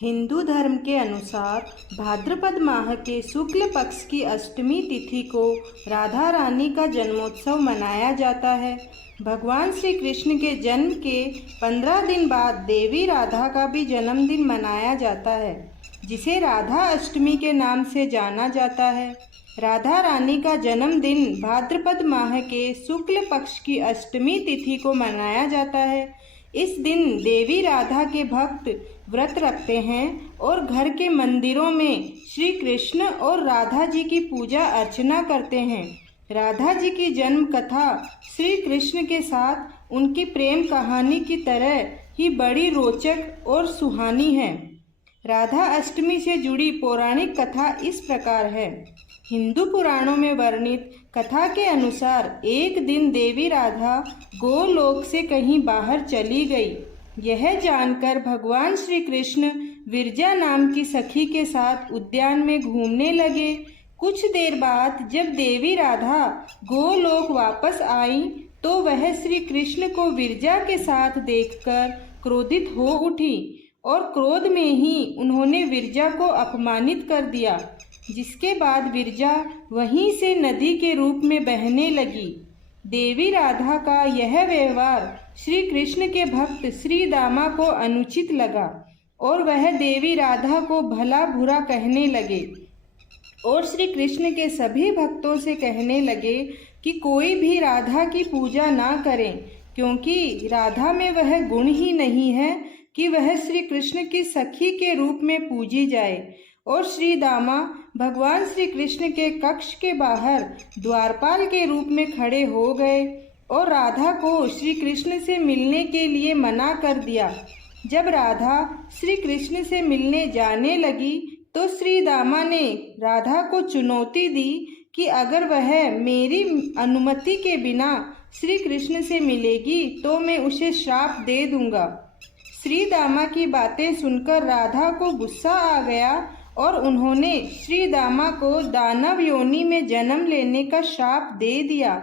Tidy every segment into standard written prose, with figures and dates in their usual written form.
हिंदू धर्म के अनुसार भाद्रपद माह के शुक्ल पक्ष की अष्टमी तिथि को राधा रानी का जन्मोत्सव मनाया जाता है। भगवान श्री कृष्ण के जन्म के 15 दिन बाद देवी राधा का भी जन्मदिन मनाया जाता है, जिसे राधा अष्टमी के नाम से जाना जाता है। राधा रानी का जन्मदिन भाद्रपद माह के शुक्ल पक्ष की अष्टमी तिथि को मनाया जाता है। इस दिन देवी राधा के भक्त व्रत रखते हैं और घर के मंदिरों में श्री कृष्ण और राधा जी की पूजा अर्चना करते हैं। राधा जी की जन्म कथा श्री कृष्ण के साथ उनकी प्रेम कहानी की तरह ही बड़ी रोचक और सुहानी है। राधा अष्टमी से जुड़ी पौराणिक कथा इस प्रकार है। हिंदू पुराणों में वर्णित कथा के अनुसार एक दिन देवी राधा गोलोक से कहीं बाहर चली गई। यह जानकर भगवान श्री कृष्ण विरजा नाम की सखी के साथ उद्यान में घूमने लगे। कुछ देर बाद जब देवी राधा गोलोक वापस आई तो वह श्री कृष्ण को विरजा के साथ देखकर क्रोधित हो उठी और क्रोध में ही उन्होंने विरजा को अपमानित कर दिया, जिसके बाद विरजा वहीं से नदी के रूप में बहने लगी। देवी राधा का यह व्यवहार श्री कृष्ण के भक्त श्री दामा को अनुचित लगा और वह देवी राधा को भला बुरा कहने लगे और श्री कृष्ण के सभी भक्तों से कहने लगे कि कोई भी राधा की पूजा ना करें, क्योंकि राधा में वह गुण ही नहीं है कि वह श्री कृष्ण की सखी के रूप में पूजी जाए। और श्री दामा भगवान श्री कृष्ण के कक्ष के बाहर द्वारपाल के रूप में खड़े हो गए और राधा को श्री कृष्ण से मिलने के लिए मना कर दिया। जब राधा श्री कृष्ण से मिलने जाने लगी तो श्री दामा ने राधा को चुनौती दी कि अगर वह मेरी अनुमति के बिना श्री कृष्ण से मिलेगी तो मैं उसे श्राप दे दूंगा। श्री दामा की बातें सुनकर राधा को गुस्सा आ गया और उन्होंने श्री दामा को दानव योनि में जन्म लेने का शाप दे दिया।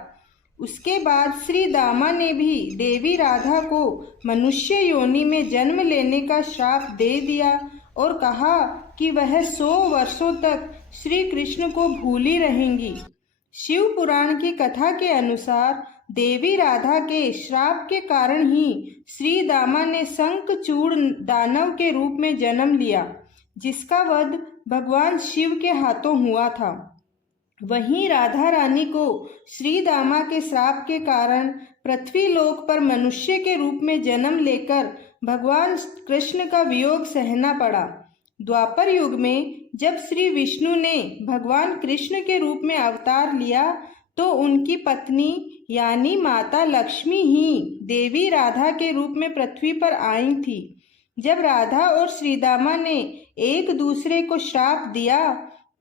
उसके बाद श्री दामा ने भी देवी राधा को मनुष्य योनि में जन्म लेने का शाप दे दिया और कहा कि वह 100 वर्षों तक श्री कृष्ण को भूली रहेंगी। शिव पुराण की कथा के अनुसार देवी राधा के श्राप के कारण ही श्री दामा ने शंखचूड़ दानव के रूप में जन्म लिया, जिसका वध भगवान शिव के हाथों हुआ था। वहीं राधा रानी को श्री दामा के श्राप के कारण पृथ्वी लोक पर मनुष्य के रूप में जन्म लेकर भगवान कृष्ण का वियोग सहना पड़ा। द्वापर युग में जब श्री विष्णु ने भगवान कृष्ण के रूप में अवतार लिया तो उनकी पत्नी यानी माता लक्ष्मी ही देवी राधा के रूप में पृथ्वी पर आई थी। जब राधा और श्री दामा ने एक दूसरे को श्राप दिया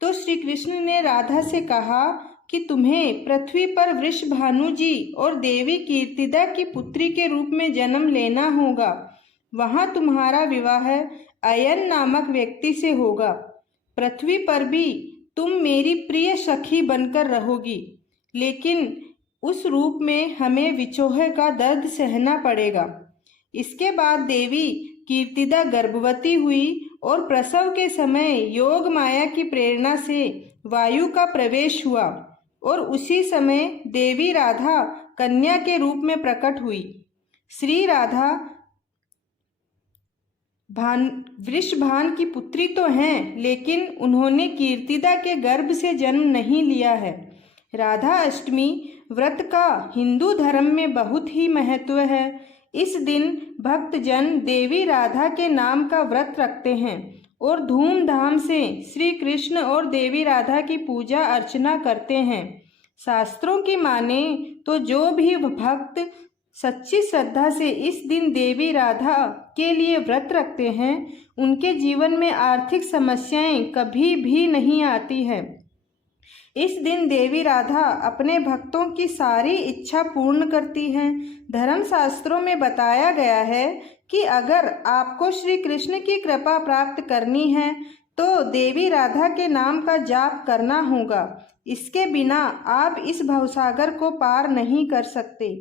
तो श्री कृष्ण ने राधा से कहा कि तुम्हें पृथ्वी पर वृषभानु जी और देवी कीर्तिदा की पुत्री के रूप में जन्म लेना होगा। वहां तुम्हारा विवाह अयन नामक व्यक्ति से होगा। पृथ्वी पर भी तुम मेरी प्रिय सखी बनकर रहोगी, लेकिन उस रूप में हमें विछोह का दर्द सहना पड़ेगा। इसके बाद देवी कीर्तिदा गर्भवती हुई और प्रसव के समय योग माया की प्रेरणा से वायु का प्रवेश हुआ और उसी समय देवी राधा कन्या के रूप में प्रकट हुई। श्री राधा वृषभान की पुत्री तो हैं, लेकिन उन्होंने कीर्तिदा के गर्भ से जन्म नहीं लिया है। राधा अष्टमी व्रत का हिंदू धर्म में बहुत ही महत्व है। इस दिन भक्तजन देवी राधा के नाम का व्रत रखते हैं और धूमधाम से श्री कृष्ण और देवी राधा की पूजा अर्चना करते हैं। शास्त्रों की माने तो जो भी भक्त सच्ची श्रद्धा से इस दिन देवी राधा के लिए व्रत रखते हैं, उनके जीवन में आर्थिक समस्याएं कभी भी नहीं आती हैं। इस दिन देवी राधा अपने भक्तों की सारी इच्छा पूर्ण करती हैं। धर्मशास्त्रों में बताया गया है कि अगर आपको श्री कृष्ण की कृपा प्राप्त करनी है तो देवी राधा के नाम का जाप करना होगा। इसके बिना आप इस भवसागर को पार नहीं कर सकते।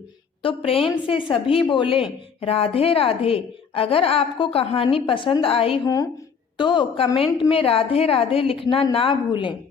तो प्रेम से सभी बोलें राधे राधे। अगर आपको कहानी पसंद आई हो तो कमेंट में राधे राधे लिखना ना भूलें।